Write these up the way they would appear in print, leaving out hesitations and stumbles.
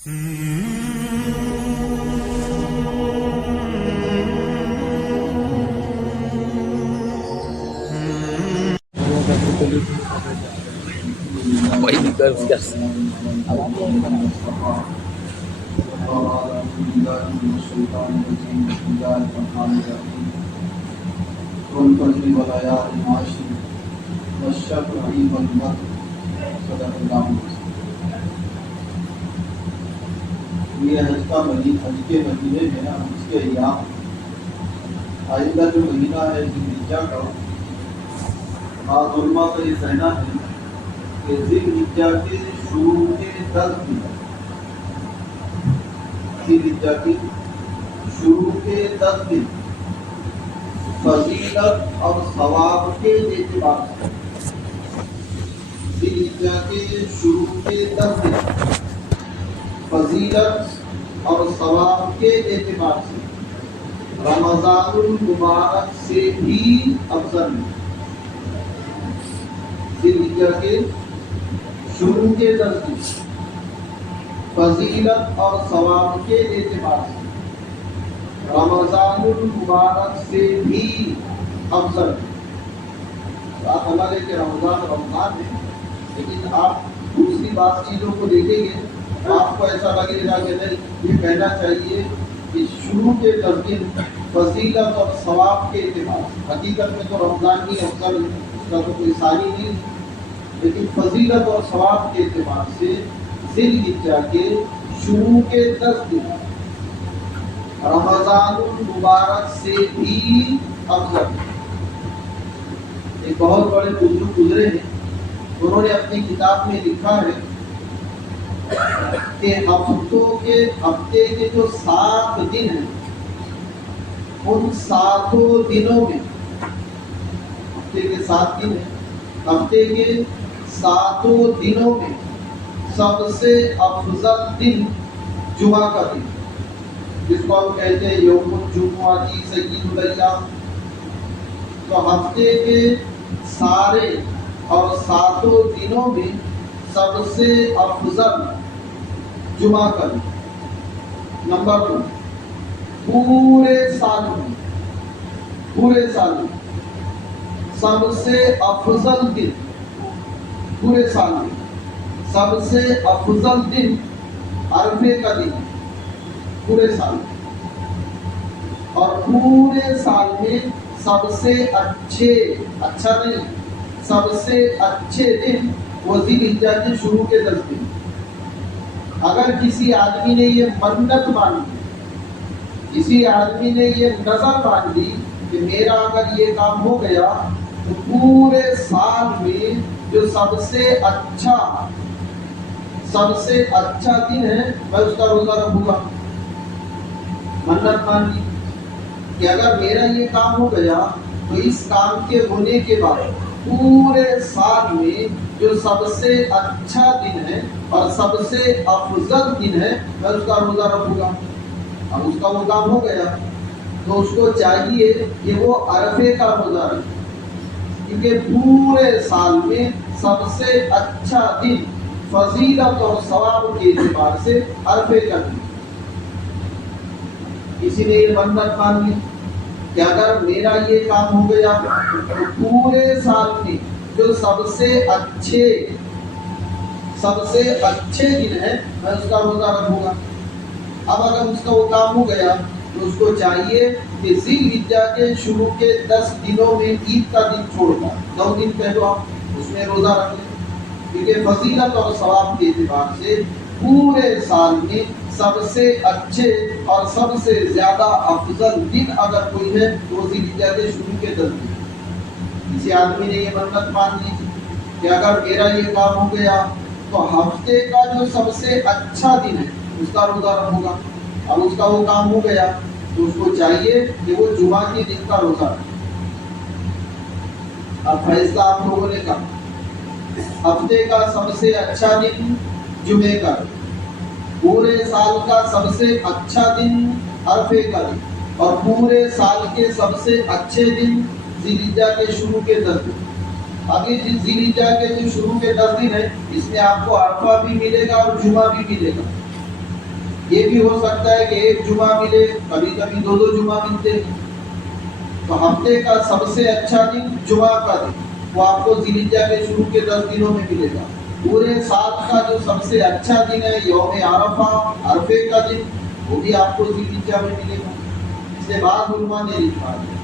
وہی نکل اس کا یہ حج کا مہینہ، حج کے مہینے میں نا حج کے ایام، آئندہ جو مہینہ ہے ذوالحجہ کا، بعض علماء کا یہ کہنا ہے کہ ذوالحجہ کے شروع کے 10 دن، ذوالحجہ کی شروع کے 10 دن فضیلت اور ثواب کے اعتبار سے، ذوالحجہ کے شروع کے 10 دن فضیلت اور ثواب کے اعتبار سے رمضان المبارک سے بھی افضل ہے۔ ذوالحجہ کے شروع کے 10 دن فضیلت اور ثواب کے اعتبار سے رمضان المبارک سے بھی افضل ہے۔ آپ ہمارے کہ رمضان ہے، لیکن آپ دوسری بات چیزوں کو دیکھیں گے آپ کو ایسا لگے گا کہ نہیں، یہ کہنا چاہیے کہ شروع کے 10 دن فضیلت اور ثواب کے اعتبار، حقیقت میں تو رمضان ہی افضل ہے، اس کا تو کوئی ثانی نہیں، لیکن فضیلت اور ثواب کے اعتبار سے ذوالحجہ کے شروع کے 10 دن رمضان المبارک سے بھی افضل ہے۔ ایک بہت بڑے بزرگ گزرے ہیں، انہوں نے اپنی کتاب میں لکھا ہے کہ ہفتے کے جو 7 دن ہیں، ان 7 دنوں میں، ہفتے کے 7 دن ہیں، ہفتے کے 7 دنوں میں سب سے افضل دن جمعہ کا دن، جس کو ہم کہتے ہیں یوم الجمعہ کی سید الایام۔ تو ہفتے کے سارے اور 7 دنوں میں سب سے افضل جمعہ کا دن۔ نمبر 2، پورے سال میں سب سے افضل دن، پورے سال میں سب سے افضل دن عرفے کا دن، پورے سال میں، اور پورے سال میں سب سے اچھا نہیں، سب سے اچھے دن وہ ذوالحجہ کے شروع کے 10 دن۔ اگر کسی آدمی نے یہ منت مانی، کسی آدمی نے یہ نظر مان لی کہ میرا اگر یہ کام ہو گیا تو پورے سال میں جو سب سے اچھا دن ہے میں اس کا روزہ رکھوں گا، منت مان لی کہ اگر میرا یہ کام ہو گیا تو اس کام کے ہونے کے بعد پورے سال میں جو سب سے اچھا دن ہے اور سب سے افضل دن ہے میں اس کا روزہ رکھوں گا۔ اب اس کا وہ کام ہو گیا تو اس کو چاہیے کہ وہ عرفے کا روزہ رکھے، کیونکہ پورے سال میں سب سے اچھا دن فضیلت اور ثواب کے اعتبار سے عرفے کا دن۔ کسی نے یہ منت مان لی کہ اگر میرا یہ کام ہو گیا تو پورے سال میں جو سب سے اچھے دن ہے میں اس کا روزہ رکھوں گا۔ اب اگر اس کا وہ کام ہو گیا تو اس کو چاہیے کہ ذوالحجہ کے شروع کے 10 دنوں میں عید کا دن چھوڑ کر 9 دن کہہ دو آپ اس میں روزہ رکھ لیں، کیونکہ فضیلت اور ثواب کے اعتبار سے پورے سال میں سب سے اچھے اور سب سے زیادہ افضل دن اگر کوئی ہے تو وہ ذوالحجہ کے شروع کے 10 دن۔ کسی آدمی نے یہ منت مان لی کہ اگر میرا یہ کام ہو گیا تو ہفتے کا جو سب سے اچھا دن ہے اس کا روزہ رکھوں گا۔ اب اس کا وہ کام ہو گیا تو اس کو چاہیے کہ وہ جمعہ کے دن کا روزہ رکھے۔ اب فیصلہ آپ لوگوں نے کہا ہفتے کا سب سے اچھا دن جمعے کا دن، پورے سال کا سب سے اچھا دن عرفے کا دن، اور پورے سال کے سب سے اچھے دن ذوالحجہ کے شروع کے 10 دن۔ ابھی ذوالحجہ کے جو شروع کے 10 دن ہے اس میں آپ کو عرفہ بھی ملے گا اور جمعہ بھی ملے گا، یہ بھی ہو سکتا ہے کہ ایک جمعہ ملے، کبھی کبھی دو جمعہ ملتے ہیں، تو ہفتے کا سب سے اچھا دن جمعہ کا دن وہ آپ کو ذی الحجہ کے شروع کے 10 دنوں میں ملے گا۔ پورے سال کا جو سب سے اچھا دن ہے یوم عرفہ، عرفے کا دن، وہ بھی آپ کو ذی الحجہ میں ملے گا۔ اس کے بعد علماء نے لکھا ہے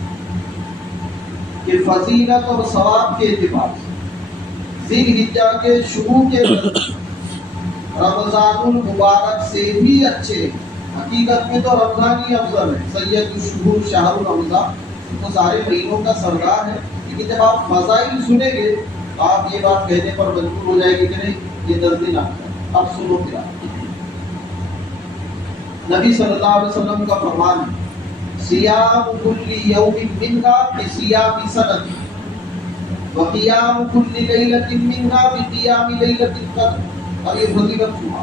کہ فضیلت اور ثواب کے اعتبار سے ذی الحجہ کے شروع کے رمضان المبارک سے بھی اچھے ہیں۔ حقیقت میں تو رمضان ہی افضل ہے، سید الشہور شہر رمضان تو سارے مہینوں کا سردار ہے، لیکن جب آپ فضائل سنیں گے تو آپ یہ بات کہنے پر مجبور ہو جائے گی کہ نہیں یہ 10 دن آتا ہے۔ اب سنو کیا نبی صلی اللہ علیہ وسلم کا فرمان ہے، صیام کل یوم منہا بصیام سنۃ وقیام کل لیلۃ منہا بقیام لیلۃ القدر۔ اور یہ فضیلت ہوا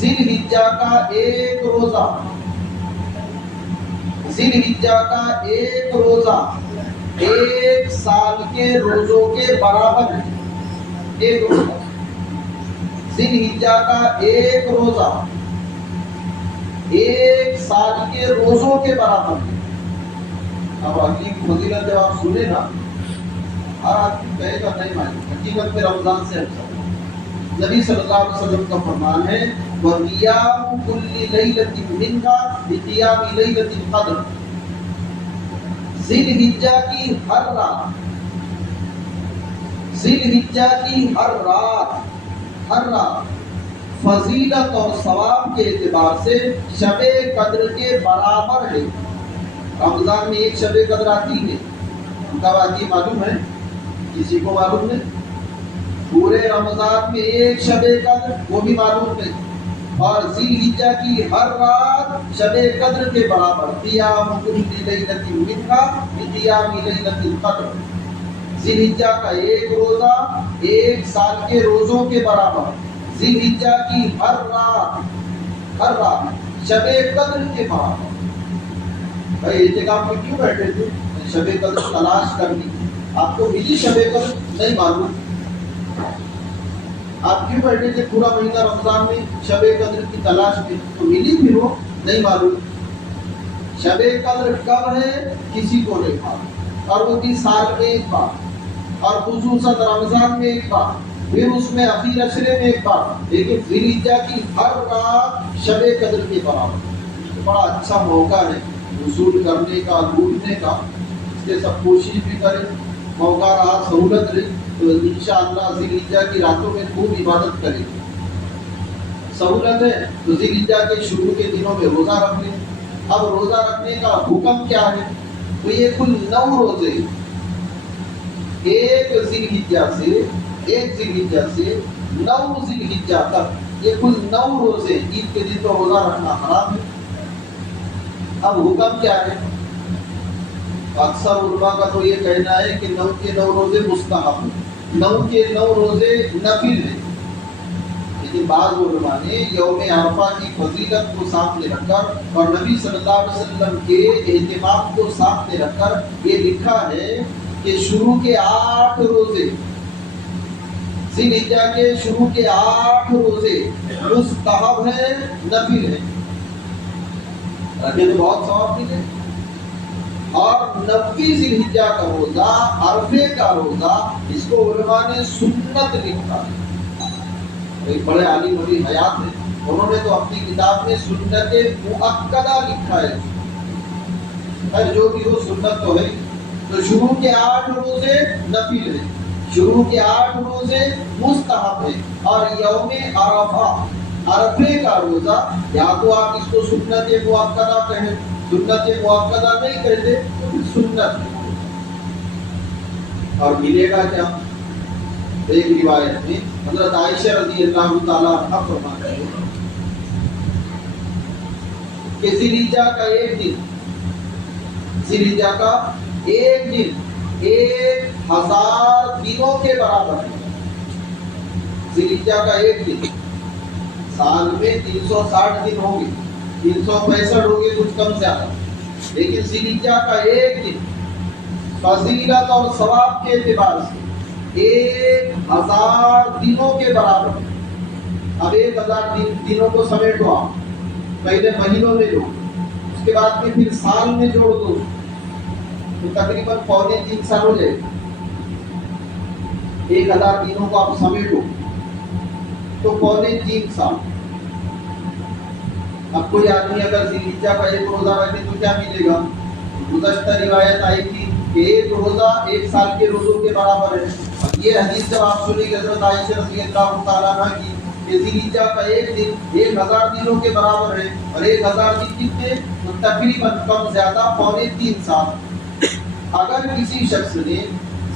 ذی الحجہ کا ایک روزہ، ذی الحجہ کا ایک روزہ ایک سال کے روزوں کے برابر ہے۔ ایک روزہ ذی الحجہ کا ایک روزہ ایک سال کے روزوں کے برابر ہے۔ اب حقیقت فضیلت جب آپ سنیں نا، ہر آدمی کہے گا نہیں مانی، حقیقت میں رمضان سے افضل۔ نبی صلی اللہ علیہ وسلم کا فرمان ہے وَقِيَامُ كُلِّ لَيْلَةٍ مِنْهَا بِقِيَامِ لَيْلَةِ الْقَدْرِ۔ ذی الحجہ کی ہر رات، ذی الحجہ کی ہر رات فضیلت اور ثواب کے اعتبار سے شب قدر کے برابر ہے۔ رمضان میں ایک شب قدر آتی ہے، کب آتی معلوم ہے؟ کسی کو معلوم نہیں؟ پورے رمضان میں ایک شب قدر وہ بھی معلوم نہیں، اور ذی الحجہ کی ہر رات شب قدر کے برابر۔ قیام کل لیلۃ منہا بقیام لیلۃ القدر۔ ذی الحجہ کا ایک روزہ ایک سال کے روزوں کے برابر، ذی الحجہ کی ہر رات شب قدر کے برابر۔ بھائی اعتکاف میں کیوں بیٹھے تھے؟ شب قدر تلاش کرنی، آپ کو ملی شب قدر نہیں معلوم، آپ کیوں بیٹھے تھے پورا مہینہ رمضان میں شب قدر کی تلاش میں؟ تو ملی بھی وہ نہیں معلوم۔ شب قدر کب ہے کسی کو نہیں معلوم، اور وہ بھی سال میں ایک بار، اور خصوصاً رمضان میں ایک بار، پھر اس میں اخیر عشرے میں ایک بار، لیکن ذی الحجہ کی ہر رات شب قدر کے برابر۔ بڑا اچھا موقع ہے وصول کرنے کا، لوٹنے کا، اس کے سب کوشش بھی کریں، موقع رہا، سہولت رہی تو انشاءاللہ ذی الحجہ کی راتوں میں خوب عبادت کریں۔ سہولت ہے تو ذی الحجہ کے شروع کے دنوں میں روزہ رکھ لیں۔ اب روزہ رکھنے کا حکم کیا ہے؟ تو یہ کل 9 روزے، ایک ذی الحجہ سے 9 ذی الحجہ تک، یہ کل 9 روزے، عید کے دن تو روزہ رکھنا حرام ہے۔ اب حکم کیا ہے؟ اکثر علماء کا تو یہ کہنا ہے کہ 9 کے 9 روزے مستحب ہیں، 9 کے 9 روزے نفل ہیں، لیکن بعض علماء نے یوم عرفہ کی فضیلت کو سامنے رکھ کر اور نبی صلی اللہ علیہ وسلم کے اہتمام کو سامنے رکھ کر یہ لکھا ہے کہ شروع کے 8 روزے، ذی الحجہ کے شروع کے 8 روزے مستحب ہے، نفل ہے، رکھے تو بہت ثواب ملے۔ اور 90 ذی الحجہ کا روزہ، عرفے کا روزہ، اس کو علماء نے سنت لکھا ہے۔ ایک بڑے عالم ولی حیات ہیں، انہوں نے تو اپنی کتاب میں سنت مؤکدہ لکھا ہے، خیر جو بھی ہو سنت تو ہے۔ تو شروع کے 8 روزے نفل ہے، شروع کے 8 روزے مستحب ہے، اور یوم عرفہ، عرفے کا روزہ، یا تو آپ اس کو سنت مؤکدہ کہیں، سنت مؤکدہ نہیں کہتے تو پھر سنت ہے۔ اور ملے گا کیا؟ ایک روایت میں حضرت عائشہ رضی اللہ تعالیٰ عنہ فرماتے ہیں کہ ذی الحجہ کا ایک دن، ذی الحجہ کا ایک دن 1000 دنوں کے برابر ہے۔ ذی الحجہ کا ایک دن، سال میں 360 دن ہوں گے، 365 ہوں گے کچھ کم زیادہ، لیکن ذی الحجہ کا ایک دن فضیلت اور ثواب کے اعتبار سے 1000 دنوں کے برابر۔ اب 1000 دنوں کو سمیٹو آپ، پہلے مہینوں میں جوڑ، اس کے بعد میں پھر سال میں جوڑ دو تو تقریباً 3.25 سال ہو جائے. 1000 دنوں کو آپ سمیٹو تو 3.25 سال. اب کوئی آدمی اگر ذی الحجہ کا 1 روزہ رکھے تو کیا ملے گا؟ گزشتہ روایت آئی تھی کہ 1 روزہ 1 سال کے روزوں کے برابر ہے. اب یہ حدیث جب آپ سنیں گے حضرت عائشہ رضی اللہ تعالیٰ عنہ کی کہ ذی الحجہ کا 1 دن 1000 دنوں کے برابر ہے، اور 1000 دن کتنے؟ تو تقریباً کم زیادہ 3.25 سال. اگر کسی شخص نے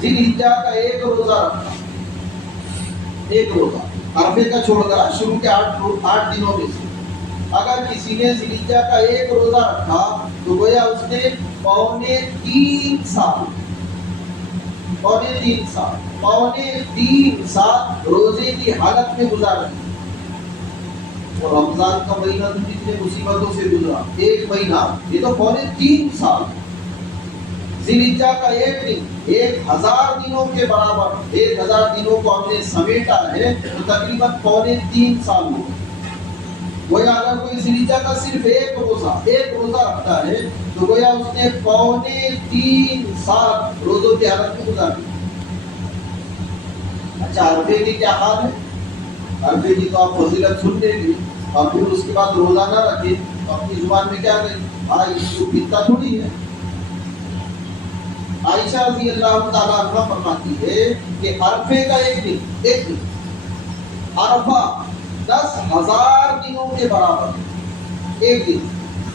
ذی الحجہ کا 1 روزہ رکھا، 1 روزہ عرفے کا چھوڑ کر شروع کے 8 دنوں میں سے اگر کسی نے ذی الحجہ کا 1 روزہ رکھا تو گویا اس نے 3.25 سال 3.25 سال روزے کی حالت میں گزارا. اور رمضان کا مہینہ تو جتنے مصیبتوں سے گزرا، 1 مہینہ، یہ تو 3.25 سال. ذی الحجہ کا 1 دن 1000 دنوں کے برابر، 1000 دنوں کو ہم نے سمیٹا ہے تو تقریباً 3.25 سال ہو. گویا اگر کوئی ذی الحجہ کا صرف 1 روزہ رکھتا ہے تو گویا اس نے 3.25 سال روزوں کی حالت میں گزار دیا. اچھا عرفے کی کیا حال ہے؟ عرفے کی تو آپ فضیلت سن لیں گے اور پھر اس کے بعد روزہ نہ رکھے تو اپنی زبان میں کیا کہیں؟ بھائی اس کو اتنا تھوڑی ہے. عائشہ رضی اللہ تعالیٰ عنہ فرماتی ہے کہ عرفے کا 1 دن عرفہ 10,000 دنوں کے برابر. 1 دن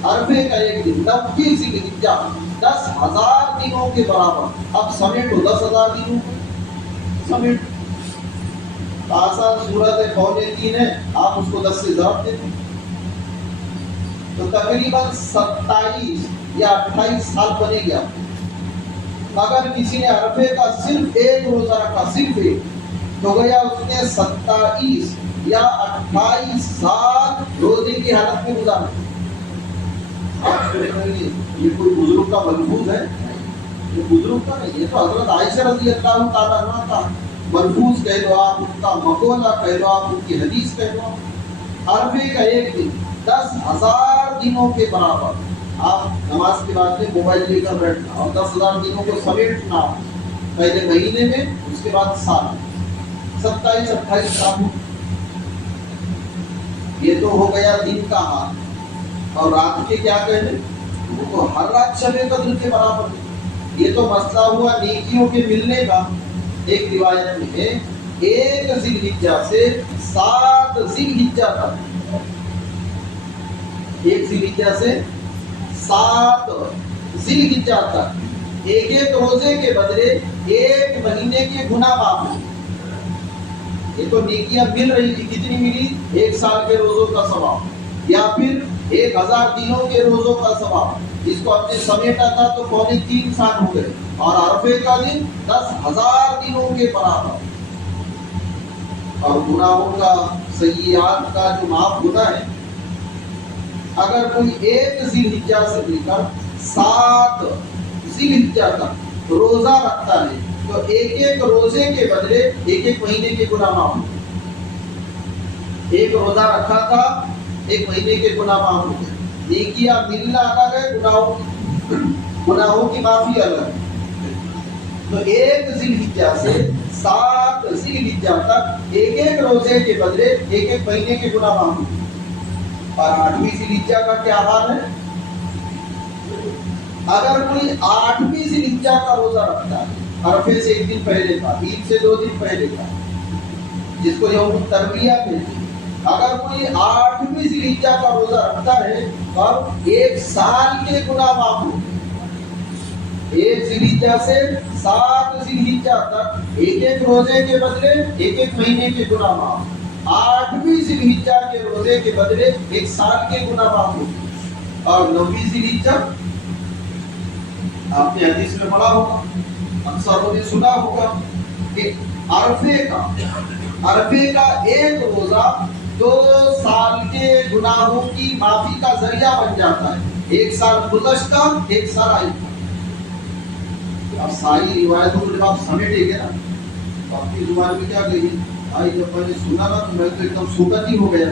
عرفے کا 1 دن 29 ذی الحجہ 10,000 دنوں کے برابر. اب سمیٹو 10,000 دنوں کو سمیٹو. آسان صورت ہے 3.25 ہے، آپ اس کو 10 سے ضرب دیتے تو تقریباً 27 یا 28 سال بنے گیا. اگر کسی نے عرفے کا صرف 1 روزہ رکھا، صرف 1، تو گیا اس نے 27 یا 28 سال روزے کی حالت میں گزارا. آپ یہ کوئی بزرگ کا ملفوظ ہے؟ یہ بزرگ کا نہیں، یہ تو حضرت عائشہ رضی اللہ تعالیٰ عنہ کا ملفوظ کہہ لو، آپ ان کا مقولہ کہہ لو، آپ ان کی حدیث کہہ لو. عرفے کا 1 دن 10,000 دنوں کے برابر. آپ نماز کے بعد میں موبائل لے کر بیٹھنا اور 10,000 دنوں کو سمیٹنا، پہلے مہینے میں، اس کے بعد سال، 27-28 سال. یہ تو ہو گیا دن کا حال. اور رات کے کیا کہنے؟ وہ تو ہر رات شب قدر کے برابر ہے. یہ تو مسئلہ ہوا نیکیوں کے ملنے کا. ایک روایت میں ہے 1 ذی الحجہ سے 7 ذی الحجہ تک، 1 ذی الحجہ سے 7 ذی الحجہ تک 1 روزے کے بدلے 1 مہینے کے گناہ معاف ہیں. یہ تو نیکیاں مل رہی تھی، کتنی ملی؟ 1 سال کے روزوں کا ثواب، یا پھر 1000 دنوں کے روزوں کا ثواب. جس کو ہم نے سمیٹا تھا تو 3.25 سال ہو گئے، اور عرفے کا دن 10,000 دنوں کے برابر. اور گناہوں کا، سیئات کا جو معاف ہونا ہے، اگر کوئی 1 ذی الحجہ سے لے کر 7 ذی الحجہ تک روزہ رکھتا ہے تو 1 روزے کے بدلے 1 مہینے کے گناہ معاف ہوتے. 1 روزہ رکھا تھا، 1 مہینے کے گناہ معاف ہوتے. نیکیاں ملنا الگ ہے، گناہوں کی معافی الگ ہے. تو 1 ذی الحجہ سے 7 ذی الحجہ تک 1 روزے کے بدلے 1 مہینے کے گناہ معاف ہوتے. اور 8ویں ذی الحجہ کا کیا حال ہے؟ اگر کوئی 8ویں ذی الحجہ کا روزہ رکھتا ہے، عرفے سے 1 دن پہلے کا، عید سے 2 دن پہلے کا، جس کو یوم الترویہ کہتے ہیں، اگر کوئی 8ویں ذی الحجہ کا روزہ رکھتا ہے تو 1 سال کے گناہ معاف ہوتے. 1 ذی الحجہ سے 7 ذی الحجہ تک 1 روزے کے بدلے 1 مہینے کے گناہ معاف. 8ویں ذی الحجہ کے روزے کے بدلے 1 سال کے گناہ معاف ہوتے. اور 9ویں ذی الحجہ آپ نے حدیث میں پڑھا ہوگا، اکثر نے سنا ہوگا کہ عرفے کا 1 روزہ 2 سال کے گناہوں کی معافی کا ذریعہ بن جاتا ہے. 1 سال گزشتہ، 1 سال آئندہ. اب ساری روایتوں کو جب آپ سمیٹیں گے نا تو آپ کی زبان میں کیا کہیں؟ بھائی جب میں نے سنا نا تو میں تو ایک دم سوگت ہی ہو گیا.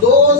2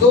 2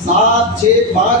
7, 6, 5,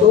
2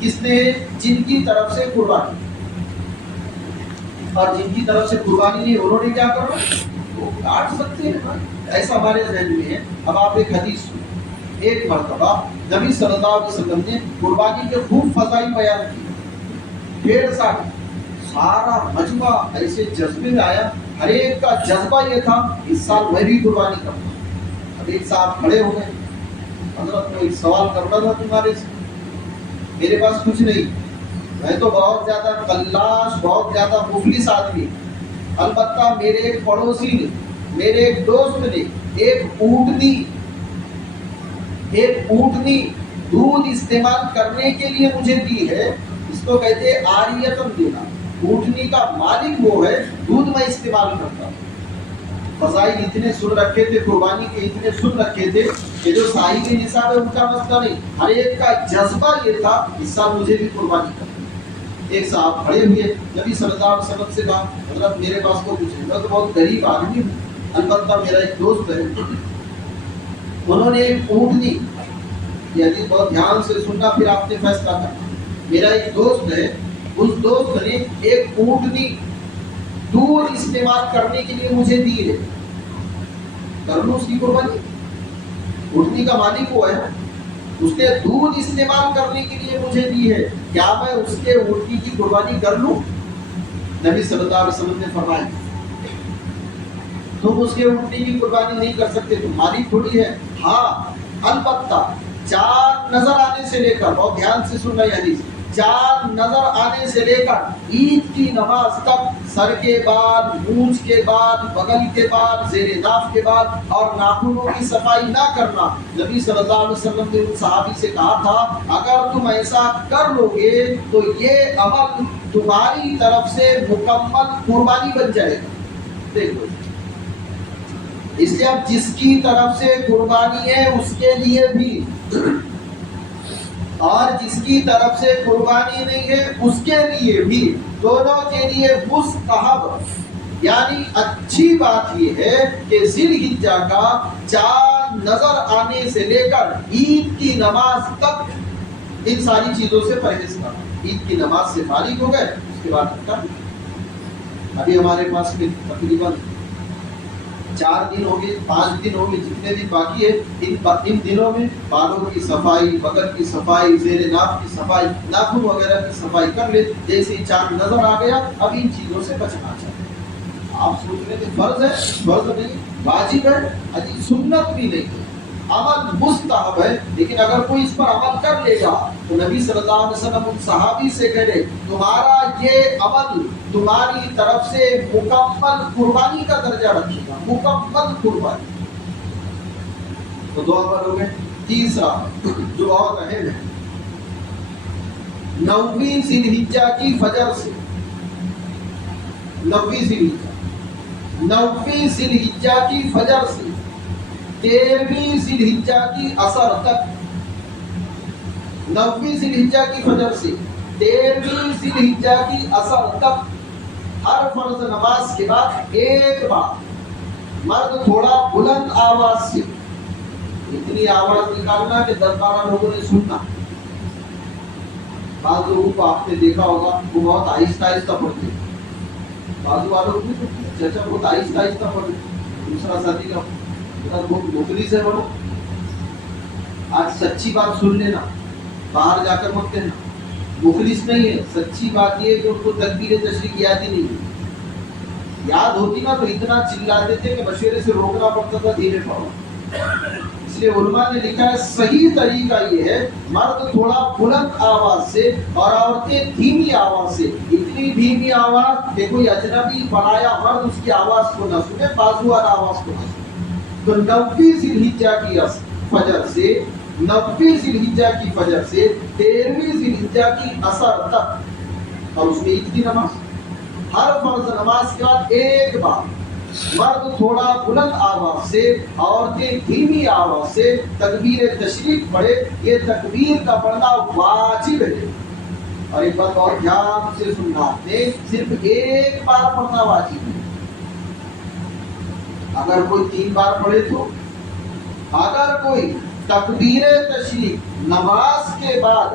کس نے؟ جن کی طرف سے قربانی، اور جن کی طرف سے قربانی نہیں انہوں نے کیا کرنا؟ وہ کاٹ سکتے ہیں، ایسا ہمارے ذہن میں ہے۔ اب آپ ایک حدیث سنیں، ایک مرتبہ نبی صلی اللہ علیہ وسلم نے قربانی کے خوب فضائل بیان کی، ڈھیر سارا مجمع ایسے جذبے میں آیا، ہر ایک کا جذبہ یہ تھا اس سال میں بھی قربانی کروں۔ اب ایک صاحب کھڑے ہو گئے، حضرت میں ایک سوال کرنا تھا تمہارے سے، میرے پاس کچھ نہیں، میں تو بہت زیادہ کلاش، بہت زیادہ مفلس آدمی، البتہ میرے ایک پڑوسی نے، میرے ایک دوست نے ایک اونٹنی دودھ استعمال کرنے کے لیے مجھے دی ہے، اس کو کہتے ہیں عاریتن دینا، اونٹنی کا مالک وہ ہے، دودھ میں استعمال کرتا ہوں۔ فضائل اتنے سن رکھے تھے، قربانی کے اتنے سن رکھے تھے کہ جو صاحب نصاب ہے ان کا مسئلہ نہیں، ہر ایک کا جذبہ یہ تھا اس سال مجھے بھی قربانی کرنی۔ ایک صاحب کھڑے ہوئے، نبی صلی اللہ علیہ وسلم سے کہا حضرت میرے پاس تو کچھ نہیں، میں تو بہت غریب آدمی ہوں، البتہ میرا ایک دوست ہے، انہوں نے ایک اونٹنی، یہ حدیث بہت دھیان سے سننا پھر آپ نے فیصلہ کرنا، میرا ایک دوست ہے، اس دوست نے ایک اونٹنی دودھ استعمال کرنے کے لیے مجھے دی ہے، کر لوں اس کی قربانی؟ اونٹنی کا مالک وہ ہے، اس نے دودھ استعمال کرنے کے لیے مجھے دی ہے، کیا میں اس کے اونٹنی کی قربانی کر لوں؟ نبی صلی اللہ علیہ وسلم نے فرمایا تم اس کے اونٹنی کی قربانی نہیں کر سکتے، تم مالک تھوڑی ہے، ہاں البتہ چار نظر آنے سے لے کر، بہت دھیان سے سننا یہ حدیث، چار نظر آنے سے لے کر عید کی نماز تک سر کے بال، مونچھ کے بال، بغل کے بال، زیر ناف کے بال اور ناخنوں کی صفائی نہ کرنا۔ نبی صلی اللہ علیہ وسلم نے ان صحابی سے کہا تھا اگر تم ایسا کر لو گے تو یہ عمل تمہاری طرف سے مکمل قربانی بن جائے گا۔ دیکھو اس لیے اب جس کی طرف سے قربانی ہے اس کے لیے بھی، اور جس کی طرف سے قربانی نہیں ہے اس کے لیے بھی، دونوں کے لیے مستحب، یعنی اچھی بات یہ ہے کہ ذی الحجہ کا چاند نظر آنے سے لے کر عید کی نماز تک ان ساری چیزوں سے پرہیز کرنا۔ عید کی نماز سے فارغ ہو گئے اس کے بعد کرنا۔ ابھی ہمارے پاس تقریباً 4 دن ہو گئے، 5 دن ہو گئے، جتنے دن باقی ہے ان دنوں میں بالوں کی صفائی، بغل کی صفائی، زیر ناف کی صفائی، ناخن وغیرہ کی صفائی کر لے۔ جیسے ہی چاند نظر آ گیا اب ان چیزوں سے بچنا چاہیے۔ آپ سوچ رہے تھے فرض ہے، فرض نہیں، واجب ہے، ابھی سنت بھی نہیں ہے، عمل مستحب ہے، لیکن اگر کوئی اس پر عمل کر لے گا تو نبی صلی اللہ علیہ وسلم ان صحابی سے کہے تمہارا یہ عمل تمہاری طرف سے مکمل قربانی کا درجہ رکھے گا، مکمل قربانی۔ تو 2 عمل ہو گئے۔ تیسرا جو بہت اہم ہے، 9ویں ذی الحجہ کی فجر سے، 9ویں ذی الحجہ کی فجر سے 13ویں ذی الحجہ کی عصر تک، 9ویں ذی الحجہ کی فجر سے 13ویں ذی الحجہ کی عصر تک ہر فرض نماز کے بعد ایک بار مرد تھوڑا بلند آواز سے، اتنی آواز نکالنا کہ 10-12 لوگوں نے سننا۔ بعض لوگوں کو آپ نے دیکھا ہوگا وہ بہت آہستہ آہستہ پڑھتے ہیں، بعض والوں کو چچا بہت آہستہ آہستہ پڑھتے، دوسرا ساتھی کا بہت مخلص ہے، بڑھو آج سچی بات سن لینا، باہر جا کر مت کہنا مخلص نہیں ہے۔ سچی بات یہ ہے کہ ان کو تکبیر تشریق یاد ہی نہیں ہے، یاد ہوتی نا تو اتنا چلاتے تھے کہ مشورے سے روکنا پڑتا تھا دھیرے پڑھو۔ اس لیے علماء نے لکھا ہے صحیح طریقہ یہ ہے مرد تھوڑا بلند آواز سے اور عورتیں دھیمی آواز سے، اتنی دھیمی آواز کہ کوئی اجنبی بنایا مرد اس کی آواز کو نہ سنے، بازو والا آواز کو نہ سنے۔ تو 9ویں ذی الحجہ کی فجر سے، 9ویں ذی الحجہ کی فجر سے 13ویں ذی الحجہ کی عصر تک، اور اس میں عید کی نماز، ہر فرض نماز کے بعد ایک بار مرد تھوڑا بلند آواز سے، عورتیں دھیمی آواز سے تکبیر تشریق پڑھے۔ یہ تکبیر کا پڑھنا واجب ہے، اور ایک بات اور دھیان سے سننا، آپ نے صرف ایک بار پڑھنا واجب ہے۔ اگر کوئی 3 بار پڑھے تو، اگر کوئی تکبیر تشریق نماز کے بعد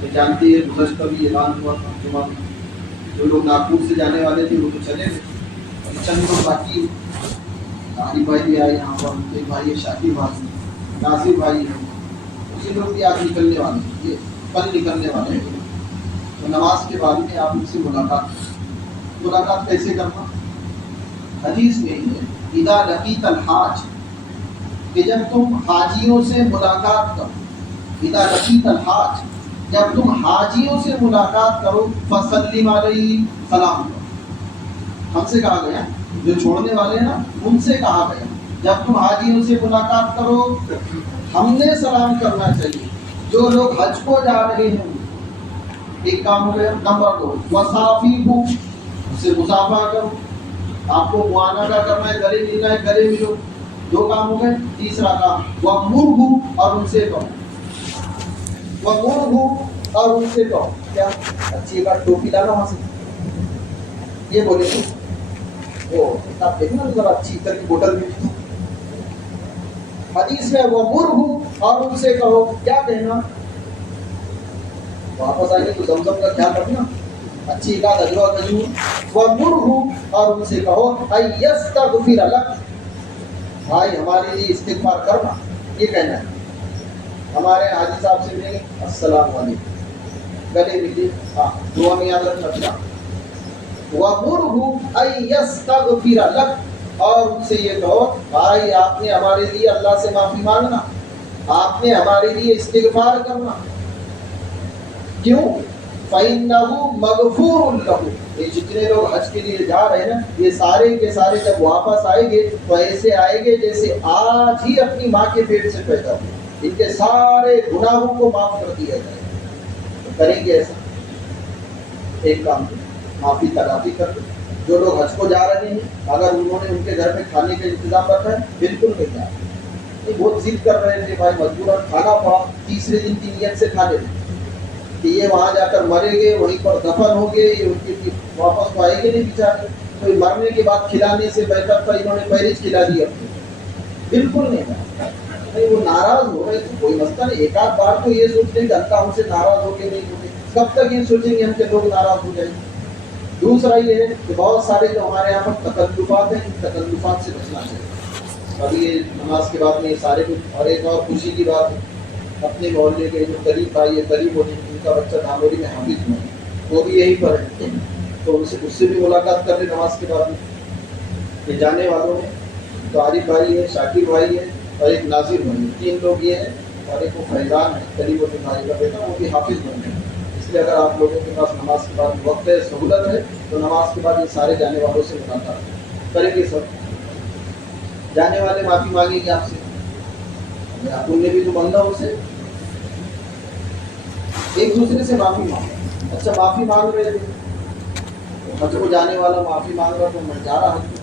تو جانتے ہیں گزشتہ بھی اعلان ہوا تھا جمعہ میں، جو لوگ ناگپور سے جانے والے تھے وہ تو چلے گئے، اور چند لوگ باقی. علی بھائی بھی آئے یہاں پر، ایک بھائی ہے شاکر بھائی، ناصر بھائی ہے، اسی لوگ بھی آج نکلنے والے ہیں، یہ کل نکلنے والے ہیں. تو نماز کے بعد میں آپ ان سے ملاقات کیسے کرنا؟ حدیث میں ہے اذا لقیت الحاج، کہ جب تم حاجیوں سے ملاقات کرو، اذا لقیت الحاج، جب تم حاجیوں سے ملاقات کرو، فسلم علیہ، سلام کرو. ہم سے کہا گیا، جو چھوڑنے والے ہیں نا ان سے کہا گیا جب تم حاجیوں سے ملاقات کرو ہم نے سلام کرنا چاہیے. جو لوگ حج کو جا رہے ہیں ایک کام ہو گیا. نمبر 2 وصافیہو، اس سے مصافحہ کرو. آپ کو معانقہ کرنا ہے، گلے ملنا ہے، گلے ملو. 2 کام ہو گئے. تیسرا کام وَمُرْهُ، اور ان سے کہو، وَمُرْهُ، اور ان سے کہو کیا؟ اچھی بات، ٹوپی لانا وہاں سے، یہ بولے تو وہ کتاب دیکھنا ذرا اچھی طرح کی بوٹل میں. حدیث میں وَمُرْهُ، اور ان سے کہو، کیا کہنا؟ واپس آئیں گے تو زمزم کا خیال رکھنا، اچھی بات اجوا کجو. وَمُرْهُ، اور ان سے کہو اَيَسْتَغْفِرَ لَكَ، بھائی ہمارے لیے استغفار کرنا. یہ کہنا ہے. ہمارے حاجی صاحب سے ملیں گے، السلام علیکم، گلے ملیے، ہاں دعا میں یاد رکھنا. وَمُرْهُ اَيَسْتَغْفِرَ لَكَ، اور ان سے یہ کہو بھائی آپ نے ہمارے لیے اللہ سے معافی مانگنا، آپ نے ہمارے لیے استغفار کرنا. کیوں؟ فَإِنَّهُ مَغْفُورٌ لَهُ، یہ جتنے لوگ حج کے لیے جا رہے ہیں نا یہ سارے کے سارے جب واپس آئیں گے تو ایسے آئیں گے جیسے آج ہی اپنی ماں کے پیٹ سے پیدا ہوئے. ان کے سارے گناہوں کو معاف کر دیا جائے. تو کریں گے ایسا؟ ایک کام معافی تلافی کر دو. جو لوگ حج کو جا رہے ہیں اگر انہوں نے ان کے گھر میں کھانے کا انتظام رکھا ہے بالکل نہیں جا رہے. بہت ضد کر رہے تھے بھائی مجبوراً کھانا پڑا، تیسرے دن کی نیت سے کھا لیتے کہ یہ وہاں جا کر مریں گے، وہیں پر دفن ہوں گے، یہ ان کے واپس تو آئیں گے نہیں بیچارے. کوئی مرنے کے بعد کھلانے سے بہتر تھا انہوں نے پہلے ہی کھلا دیا. بالکل نہیں تھا. نہیں وہ ناراض ہو رہے تو کوئی مسئلہ نہیں، ایک آدھ بار تو یہ سوچ لیں کہ اللہ ہم سے ناراض ہو کے نہیں ہوتے. کب تک یہ سوچیں گے ہم کے لوگ ناراض ہو جائیں گے؟ دوسرا یہ ہے کہ بہت سارے جو ہمارے یہاں پر تکلفات ہیں، ان تکلفات سے بچنا چاہیے. ابھی یہ نماز کے بعد میں یہ سارے کچھ. اور ایک اور خوشی کی بات ہے، اپنے محلے کے جو قریب بھائی ہے، قریب ہونے ان کا بچہ دھاموری میں حافظ ہوا ہے، وہ بھی یہیں پر ہے. تو اس سے بھی ملاقات کر لیں نماز کے بعد میں. یہ جانے والوں میں تو عارف بھائی ہے، شاکر بھائی ہے، اور ایک ناظر بھائی ہے. 3 لوگ یہ ہیں، اور ایک وہ فیضان ہے قریب ہونے بھائی کا بیٹا، وہ بھی حافظ بن گئے. اس لیے اگر آپ لوگوں کے پاس نماز کے بعد وقت ہے، سہولت ہے، تو نماز کے بعد یہ سارے جانے والوں سے ملاقات کریں گے. سب جانے والے معافی مانگیں گے آپ سے، آپ نے بھی تو مانگنا ان سے، ایک دوسرے سے معافی مانگو. اچھا معافی مانگ رہے تھے، حج کو جانے والا معافی مانگ رہا تو میں جا رہا ہوں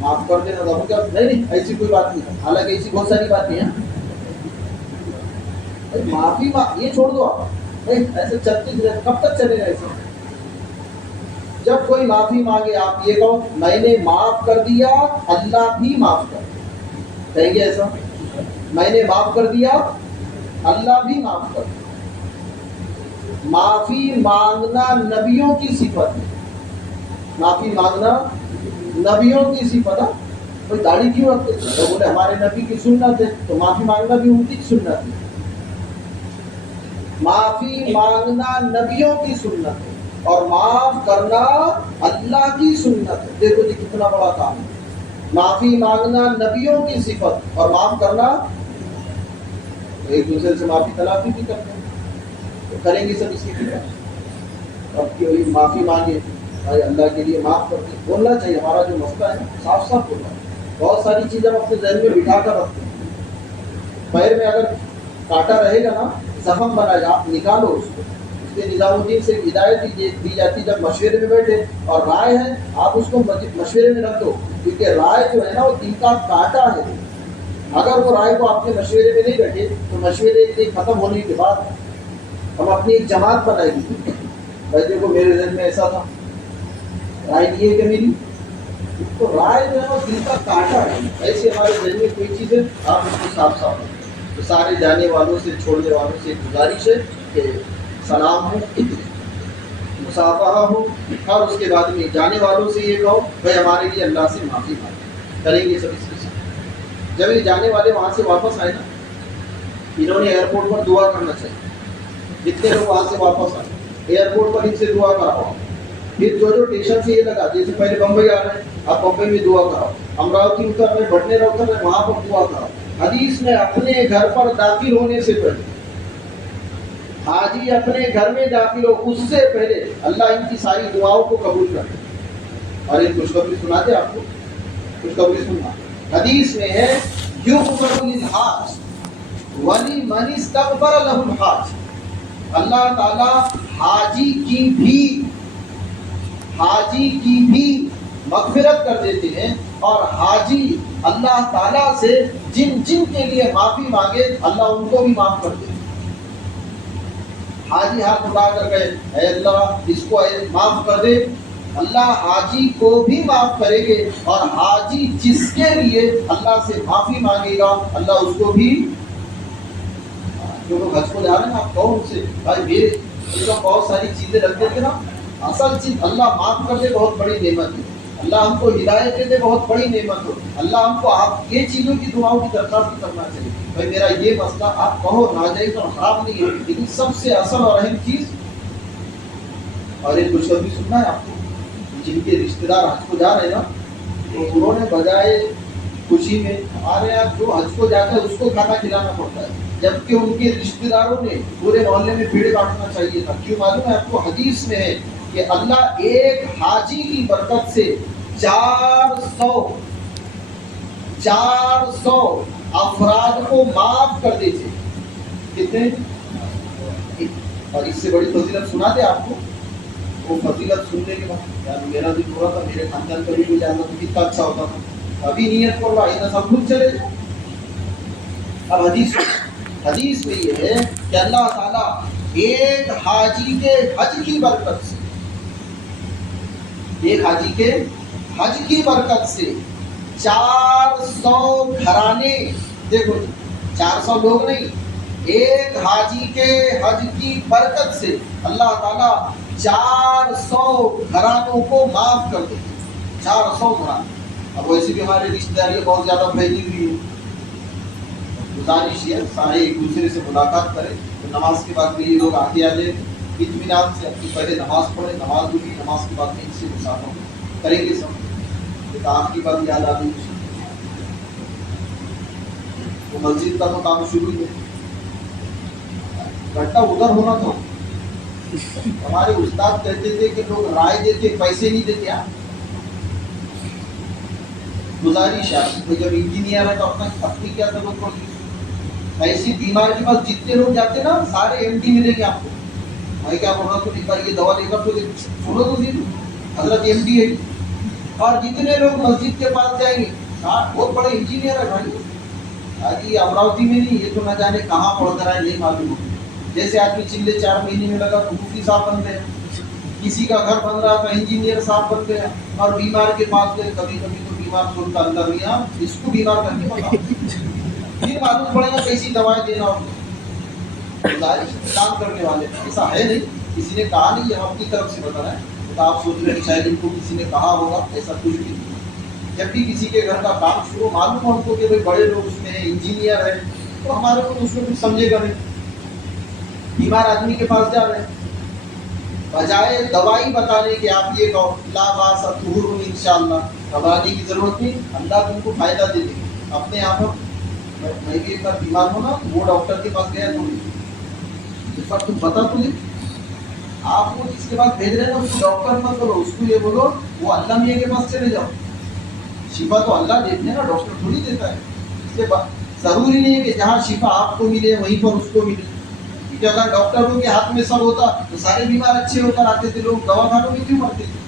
معاف کر دینا تھا. کیا نہیں ایسی کوئی بات نہیں. حالانکہ ایسی بہت ساری باتیں ہیں. معافی یہ چھوڑ دو آپ، ایسے چلتے کب تک چلے گا ایسے؟ جب کوئی معافی مانگے آپ یہ کہو میں نے معاف کر دیا، اللہ بھی معاف کر. کہیں گے ایسا؟ میں نے معاف کر دیا، اللہ بھی معاف کر. معافی مانگنا نبیوں کی صفت ہے. معافی مانگنا نبیوں کی صفت ہے. کوئی داڑھی کیوں رکھتے تو بولے ہمارے نبی کی سنت ہے، تو معافی مانگنا بھی ان کی سنت ہے. معافی مانگنا نبیوں کی سنت ہے اور معاف کرنا اللہ کی سنت ہے. دیکھو جی کتنا بڑا کام ہے. معافی مانگنا نبیوں کی صفت اور معاف کرنا ایک دوسرے سے معافی تلافی بھی کرتے ہیں. تو کریں گے سب اسی کی بات. اب کہ معافی مانگے بھائی اللہ کے لیے معاف کرتے بولنا چاہیے. ہمارا جو مسئلہ ہے صاف صاف بولنا ہے. بہت ساری چیزیں ہم اپنے ذہن میں بٹھا کر رکھتے ہیں. پیر میں اگر کانٹا رہے گا نا، زخم بنا جا، آپ نکالو اس کو. اس لیے نظام الدین سے ہدایت دی جاتی جب مشورے میں بیٹھے اور رائے ہے آپ اس کو مشورے میں رکھ دو، کیونکہ رائے جو ہے نا وہ دل کا کانٹا ہے. اگر وہ رائے کو آپ کے مشورے میں نہیں بیٹھے تو مشورے کے ختم ہونے کے بعد ہم اپنی ایک جماعت بنائے گی. بھائی دیکھو میرے ذہن میں ایسا تھا، رائے دی ہے کہ میری، تو رائے جو ہے وہ دل کا کانٹا ہے. ایسے ہمارے ذہن میں کوئی چیز ہے آپ اس کو صاف صاف تو سارے جانے والوں سے چھوڑنے والوں سے گزارش ہے کہ سلام ہو، مصافحہ ہو، اور اس کے بعد میں جانے والوں سے یہ کہو بھائی ہمارے لیے اللہ سے معافی مانگے، کریں گے سب اس کے ساتھ۔ جب یہ جانے والے وہاں سے واپس آئے نا، انہوں نے ایئرپورٹ پر دعا کرنا چاہیے، جتنے لوگ وہاں سے واپس آئے ایئرپورٹ پر ان سے دعا کراؤ۔ پھر جو اسٹیشن سے یہ لگا، جیسے پہلے بمبئی آ رہے ہیں، آپ بمبئی میں دعا کراؤ، امراوتی اتر رہے، بٹنیر اتر رہے، وہاں پر دعا کراؤ۔ حدیث میں اپنے گھر پر داخل ہونے سے پہلے، حاجی اپنے گھر میں داخل ہو اس سے پہلے اللہ ان کی ساری دعاؤں کو قبول کرے۔ اور ایک خوشخبری سنا دے آپ کو، خوشخبری سننا، حدیث میں ہے یغفر للحاج ولمن استغفر له الحاج، اللہ تعالی حاجی کی بھی مغفرت کر دیتے ہیں، اور حاجی اللہ تعالیٰ سے جن کے لیے معافی مانگے اللہ ان کو بھی معاف کر دیتے ہیں۔ حاجی ہاتھ اٹھا کر گئے، اے اللہ اس کو معاف کر دے، اللہ حاجی کو بھی معاف کرے گے، اور حاجی جس کے لیے اللہ سے معافی مانگے گا اللہ اس کو بھی۔ جو لوگ حج کو جا رہے ہیں آپ کہو ان سے بھائی میرے بہت ساری چیزیں رکھ دیتے نا، اصل چیز اللہ معاف کر دے بہت بڑی نعمت ہے، اللہ ہم کو ہدایت دے دے بہت بڑی نعمت ہو، اللہ ہم کو آپ یہ چیزوں کی دعاؤں کی درخواست کرنا چاہیے بھائی میرا یہ مسئلہ آپ کہو، ناجائز اور خراب نہیں ہے، لیکن سب سے اصل اور اہم چیز، اور ایک خوشخبری سننا ہے آپ کو، جن کے رشتے دار حج کو جا رہے ہیں نا، تو انہوں نے بجائے خوشی میں، ہمارے یہاں جو حج کو جاتا ہے اس کو کھانا کھلانا پڑتا ہے، جبکہ ان کے رشتے داروں نے پورے محلے میں بھیڑ کاٹنا چاہیے تھا۔ کیوں معلوم ہے آپ کو؟ حدیث میں ہے کہ اللہ ایک حاجی کی برکت سے 400 افراد کو معاف کر دیتے۔ کتنے؟ اور اس سے بڑی فضیلت سنا دے آپ کو، وہ فضیلت سننے کے بعد یار میرا بھی تھوڑا تھا، میرے خاندان کا بھی کوئی جانا تو کتنا اچھا ہوتا تھا، ابھی نیت کر رہا ہے سب کچھ چلے جائے۔ اب حدیث میں یہ ہے کہ اللہ تعالیٰ ایک حاجی کے حج کی برکت سے، ایک حاجی کے حج کی برکت سے 400 گھرانے، دیکھو 400 لوگ نہیں، ایک حاجی کے حج کی برکت سے اللہ تعالیٰ 400 گھرانوں کو معاف کر دے، 400 گھرانے۔ اب ویسے بھی ہمارے رشتے داری بہت زیادہ پھیلی ہوئی ہے، گزارش ہے سارے ایک دوسرے سے ملاقات کریں، تو نماز کے بعد میں یہ لوگ آگے آ جائیں، اطمینان سے اپنی پہلے نماز پڑھیں، نماز ہوگی، نماز کے بعد میں ان سے مسافر کریں گے سب۔ ایک آپ کی بات یاد آ گئی، وہ مسجد کا تو کام شروع ہے، گھنٹہ ادھر ہونا تھا۔ ہمارے استاد کہتے تھے کہ لوگ رائے دیتے پیسے نہیں دیتے۔ گزارش ہے جب انجینئر ہے تو اپنی کیا ضرورت پڑتی، ایسی بیمار کے پاس جتنے لوگ جاتے ہیں نا سارے ایم ڈی ملیں گے آپ کو، میں کیا بول رہا ہوں، ایک بار یہ دوا لے کر تو سنو تو صحیح، حضرت ایم ڈی ہے، اور جتنے لوگ مسجد کے پاس جائیں گے بہت بڑے انجینئر ہے بھائی، یہ امراوتی میں نہیں، یہ تو نہ جانے کہاں پڑھ کر آئے نہیں معلوم ہو۔ جیسے آدمی چلے 4 مہینے میں لگا تو مفتی صاحب بن گئے، کسی کا گھر بن رہا تھا انجینئر صاحب بن گیا، اور بیمار کے پاس گئے، کبھی کبھی تو بیمار سنتا اندر نہیں، اس کو بیمار کر کے بتا پھر معلوم پڑے گا کیسی دوائیں دینا ہوگا۔ کام کرنے والے ایسا ہے نہیں، کسی نے کہا نہیں، ہم اپنی طرف سے بتا رہے ہیں، تو آپ سوچ رہے ہیں شاید ان کو کسی نے کہا ہوگا، ایسا کچھ بھی نہیں۔ جب بھی کسی کے گھر کا کام شروع معلوم ہو ہم کو کہ بھائی بڑے لوگ اس میں ہیں، انجینئر ہے، تو ہمارے کو اس میں کچھ سمجھے گا نہیں۔ بیمار آدمی کے پاس جا رہے ہیں، بجائے دوائی بتانے کہ آپ یہ کہو لا باس طہور انشاءاللہ، گھبرانے کی ضرورت نہیں، اللہ تم کو فائدہ دے دے گا۔ اپنے یہاں پر میں بھی ایک بار بیمار ہوں نا، وہ ڈاکٹر کے پاس گیا تو اس بار تم بتا تجھے، آپ کو جس کے پاس بھیج رہے ہیں نا اس کو ڈاکٹر مت بولو، اس کو یہ بولو وہ اللہ میاں کے پاس چلے جاؤ، شفا تو اللہ دیتے ہیں نا، ڈاکٹر تھوڑی دیتا ہے۔ اس کے بعد ضروری نہیں ہے کہ جہاں شفا آپ کو ملے وہیں پر اس کو ملے، کیونکہ اگر ڈاکٹروں کے ہاتھ میں سب ہوتا تو سارے بیمار اچھے ہو کر آتے تھے، لوگ دوا خانوں میں کیوں مرتے تھے؟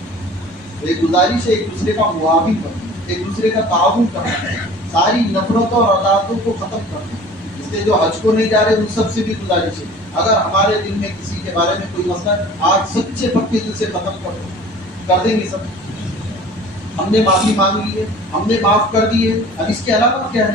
تو ایک گزارش ہے ایک دوسرے کا معاون کرنا، ایک دوسرے کا تعاون کرنا، ساری نفرتوں اور عداوتوں کو ختم کرنا۔ اس لیے جو حج کو نہیں جا رہے ان سب سے بھی گزارش ہے، اگر ہمارے دل میں کسی کے بارے میں کوئی مسئلہ ہے آج سچے پکے دل سے ختم کر دیں گے سب۔ ہم نے معافی مانگ لی ہے، ہم نے معاف کر دی ہے، اب اس کے علاوہ کیا ہے؟